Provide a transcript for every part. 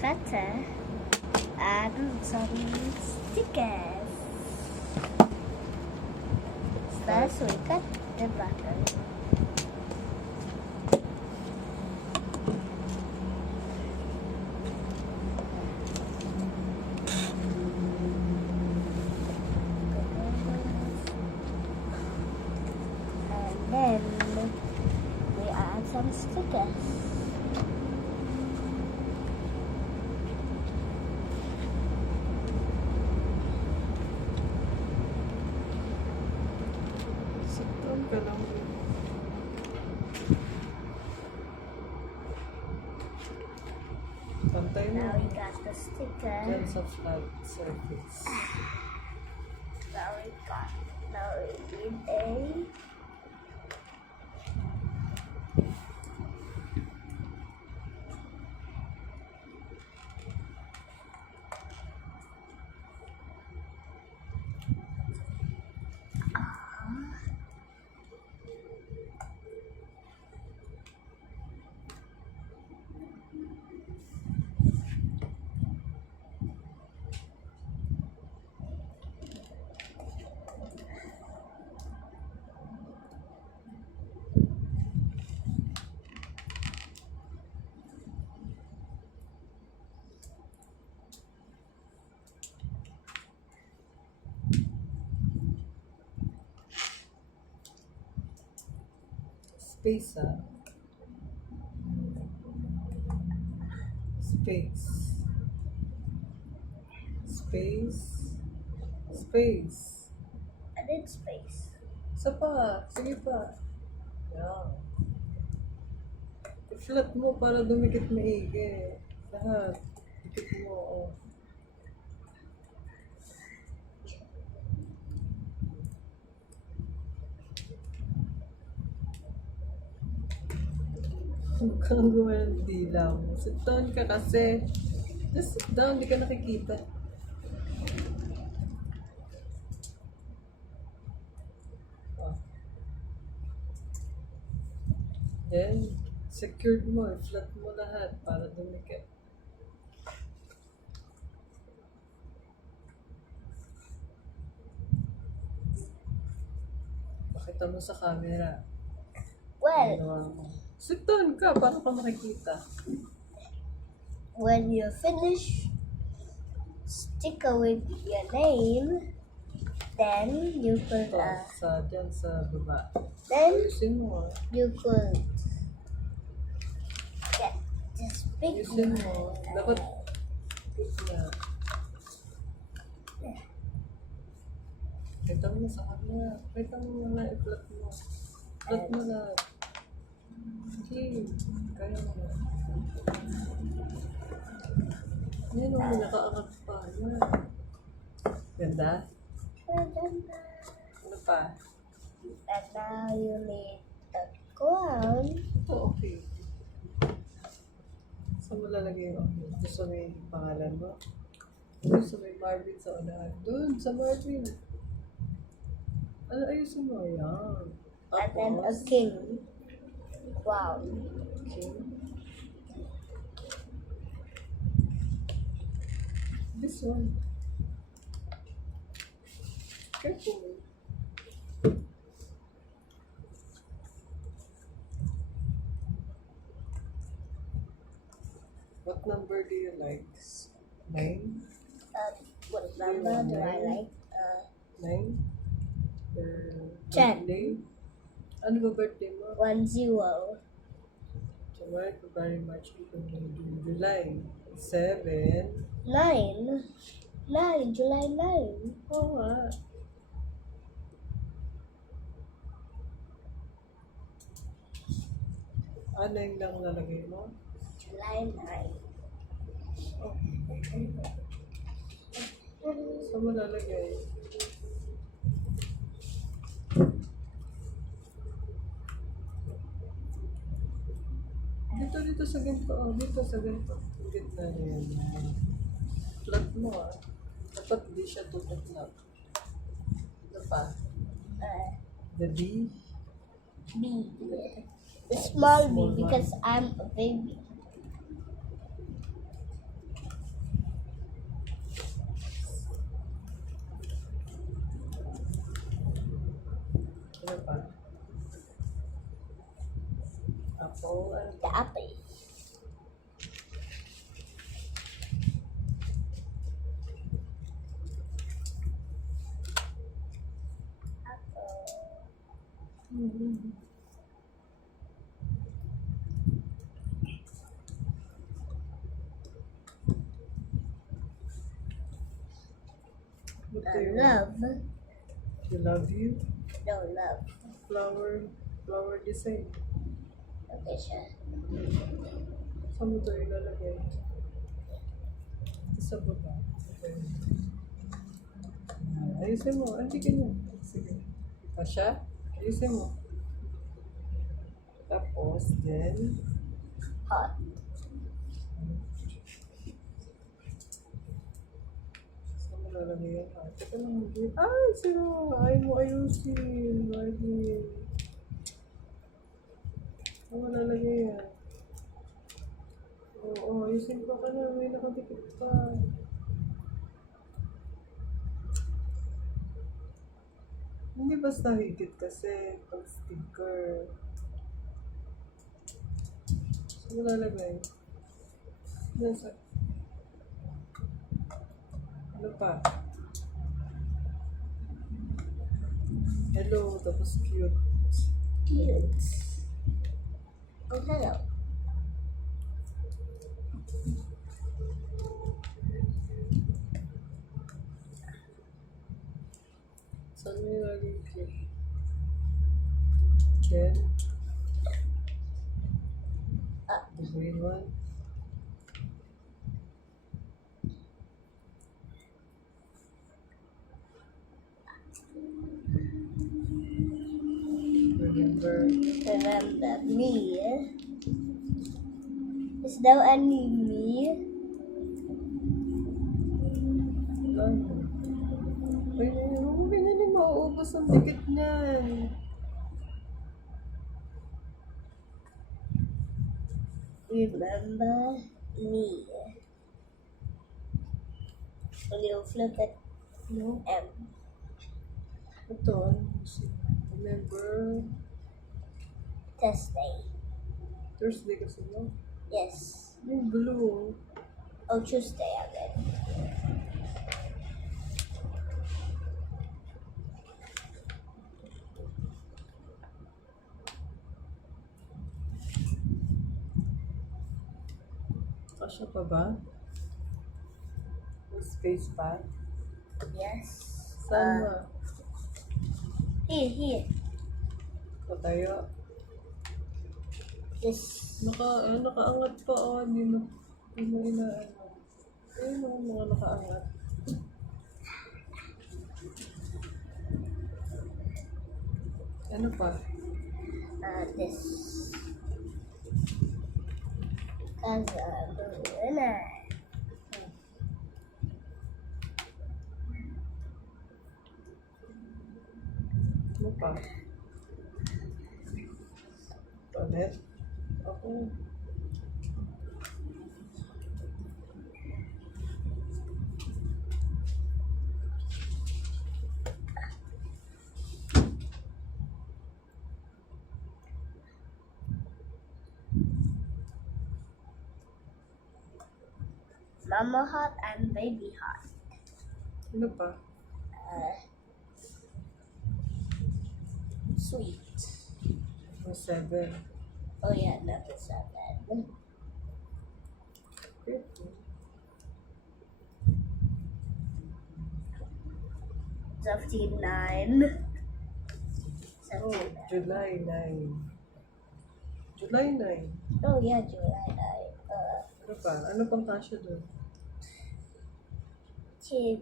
cutter and some stickers. First, we cut the button. And then we add some stickers. Saktan ka lang. Pantay mo. Now we got the sticker. Dyan sa flat surface. Now we need a Space, ah. Space. Space. Space. I did space. Isa pa. Sige pa. Yan. I-flat mo para dumikit maigi. Lahat. Dikit mo. Oh. Huwag kang gawa ng dila mo. Sit down ka kasi. Just sit down. Di ka nakikita. Oh. Then, secured mo. I-flat mo lahat para dumikit. Pakita mo sa camera. Well, Ginawa mo. Sit down ka. Paano ka makikita? when you finish sticker with your name, then you could Ito, dyan sa baba. then Ayusin mo. you could get this big Ayusin one. mo. Dapat na. Kita mo sa kanya. Kita mo na i-flat mo. Flat mo na. Okay. Kaya mo na. Yan o, nakaangat pa. Yan. Ganda? Ano pa? And now you need the crown. Ito, okay. Saan mo lalagay yung okay? Gusto mo yung pangalan mo? Gusto mo yung Marvin sa unahan? Doon, sa Marvin. Ano ayusin mo? Yan. And then a Tapos, king. Wow. okay. This one. Careful. What number do you like? 9? What number do I like? 9? Or 10. birthday? Ano ba birthday mo? 10. January, February, March, April, May, June, July. 7. 9. July 9. Oo nga. Ano yung lang lalagay mo? July 9. Saan mo lalagay? Dito sa ganito. Oh, dito sa ganito. Ang gitna na yan. Flat mo ah. Dapat di siya tutuklap. Ano pa? The B? B. Small B because I'm a baby. Ano pa? Apple. Ano The apple. Mm-hmm. What do you want? Love. You love you? No, love. Flower design. Okay, siya. Saan mo ito ilalagay? Sa baba. Okay. Ayusin mo. Hindi ganyan. Sige. Kasha? Ayusin mo. Tapos, then, Hot. saan mo lalagay yan? Teka lang. Ay, sino? Ayaw mo ayusin. Lagi. Saan mo lalagay yan? Oo, ayusin ko ka na. May nakadikit pa. Hindi basta higit kasi pag sticker. Saan mo lalagay? Nasa? Ano pa? Hello, tapos cute. Cute. Oh, hello. Saan mo ilalagay cute? Then, the green one. Remember me. Is there any me? Ay, huwag na rin mauubos ang dikit niyan. Remember me. Will you flip it? No? M. Ito, remember Thursday. Thursday kasi, no? Yes. Yung blue. Oh, Tuesday again. Kasya pa ba? May space pa? Yes. Saan ba? Here. Patayo. This. Nakaangat pa, oh. Hindi mo inaano. Ayun, oh, mga nakaangat. Ano pa? This. Casa. Ano pa? Toilet? Ako. Mama hot and baby hot. Ano pa? Sweet. 7. Oh yeah, number 7. Okay. 9. Oh, July 9. July 9. Oh yeah, July 9. Ano pa? Ano pang kasya doon? Kid.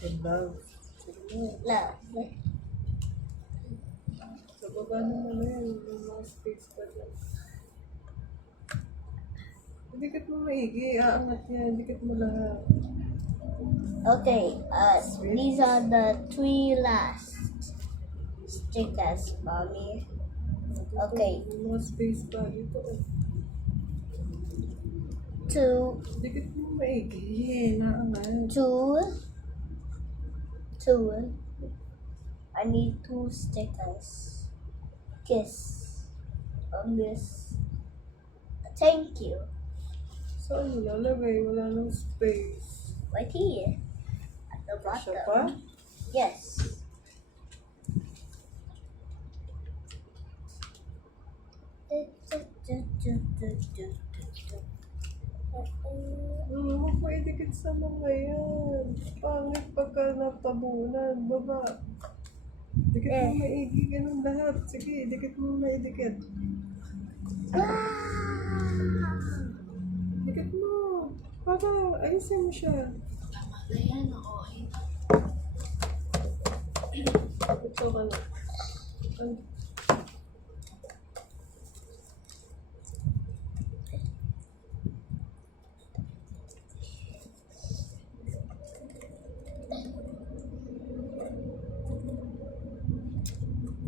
And love. Sige na. Love. Sa baba naman na yan. May mga space pa dyan. Dikit mo maigi. Aangat yan. Dikit mo lahat. Okay, these are the 3 last stickers, mommy. Okay. May mga space pa dito. 2. Dikit mo maigi. Naangat. 2. I need 2 stickers. Kiss on this. Thank you. Saan mo lalagay? Wala nang space. Right here. At the Siya pa? bottom. Yes. Huwag mo idikit sa mga yan. Pangit pagka natabunan. Baba. Dikit mo maigi. Ganun lahat. Sige, dikit mo maidikit. Dikit mo. Para, ayusin mo siya. Tama na yan, oo. Ito ka na. Ay.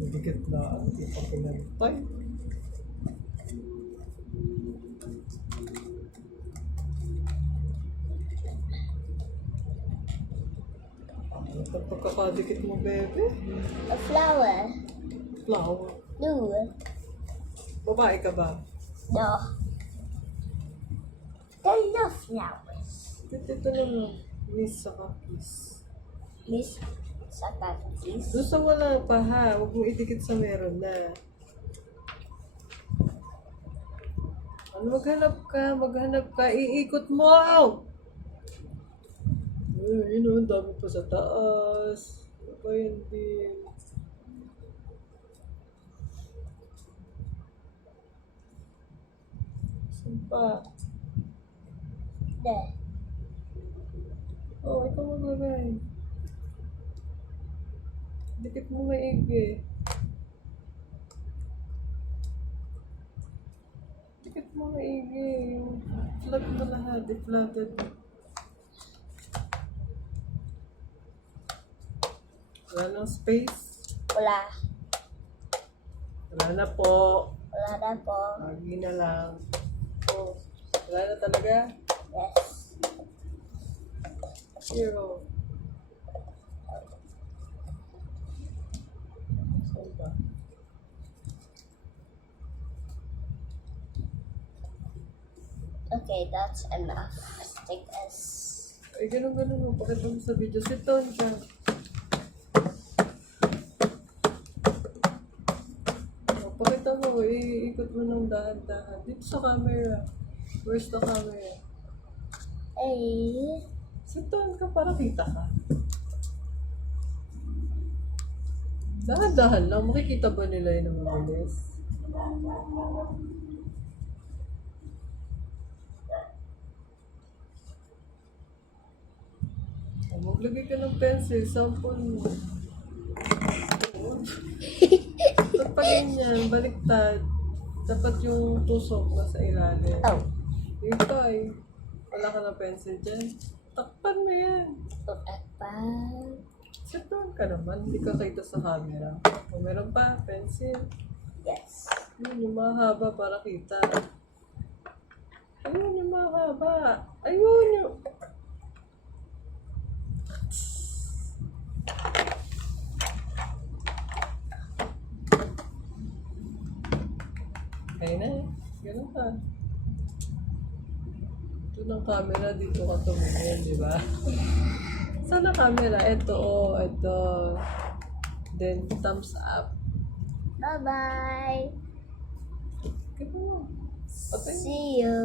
Nagigit na ang ipang pinantay. Ano ito pagkakadikit mo, bebe? A flower. Flower. Blue. Babae ka ba? No. They're no flowers. Ito na lang. Miss sa kiss. Miss Sakakis. Doon sa wala pa ha. Huwag mo idikit sa meron na. Ano, maghanap ka, iikot mo! Yun o, ang dami pa sa taas. Ano ba yan din? Saan pa? There. Oh, ikaw maglagay. Dikit mo maigi. Dikit mo maigi. Yung flat mo lahat, i-flatted. Wala nang space. Wala. Wala na po. Wala na po. Lagi na lang. Oh, wala na talaga. Yes. Zero. Saan ba? Okay, that's enough stickers. Ay, ganun mo. Pakita mo sa video. Sit down ka. Oh, pakita mo. Iikot mo ng dahan-dahan. Dito sa camera. Where's the camera? Hey. Sit down ka para kita ka. Dahan-dahan lang. Makikita ba nila yun ang mabilis? Maglagay ka ng pencil, sample mo. Dapat pa ganyan, baliktad. Dapat yung tusok nasa ilalim. Oh. Yung toy, wala ka ng pencil dyan. Takpan mo yan. Takpan. Sit down ka naman, hindi ka kita sa camera. Kung meron pa, pencil. Yes. Yun, yung mahaba para kita. Ayun, yung mahaba. Ayun, yung... Kaya na eh. Ganun ka. Ito ng camera, dito ka tumingin, di ba? Saan ang camera? Ito, oh, ito. Then, thumbs up. Bye-bye. Kaya mo. Patay. See you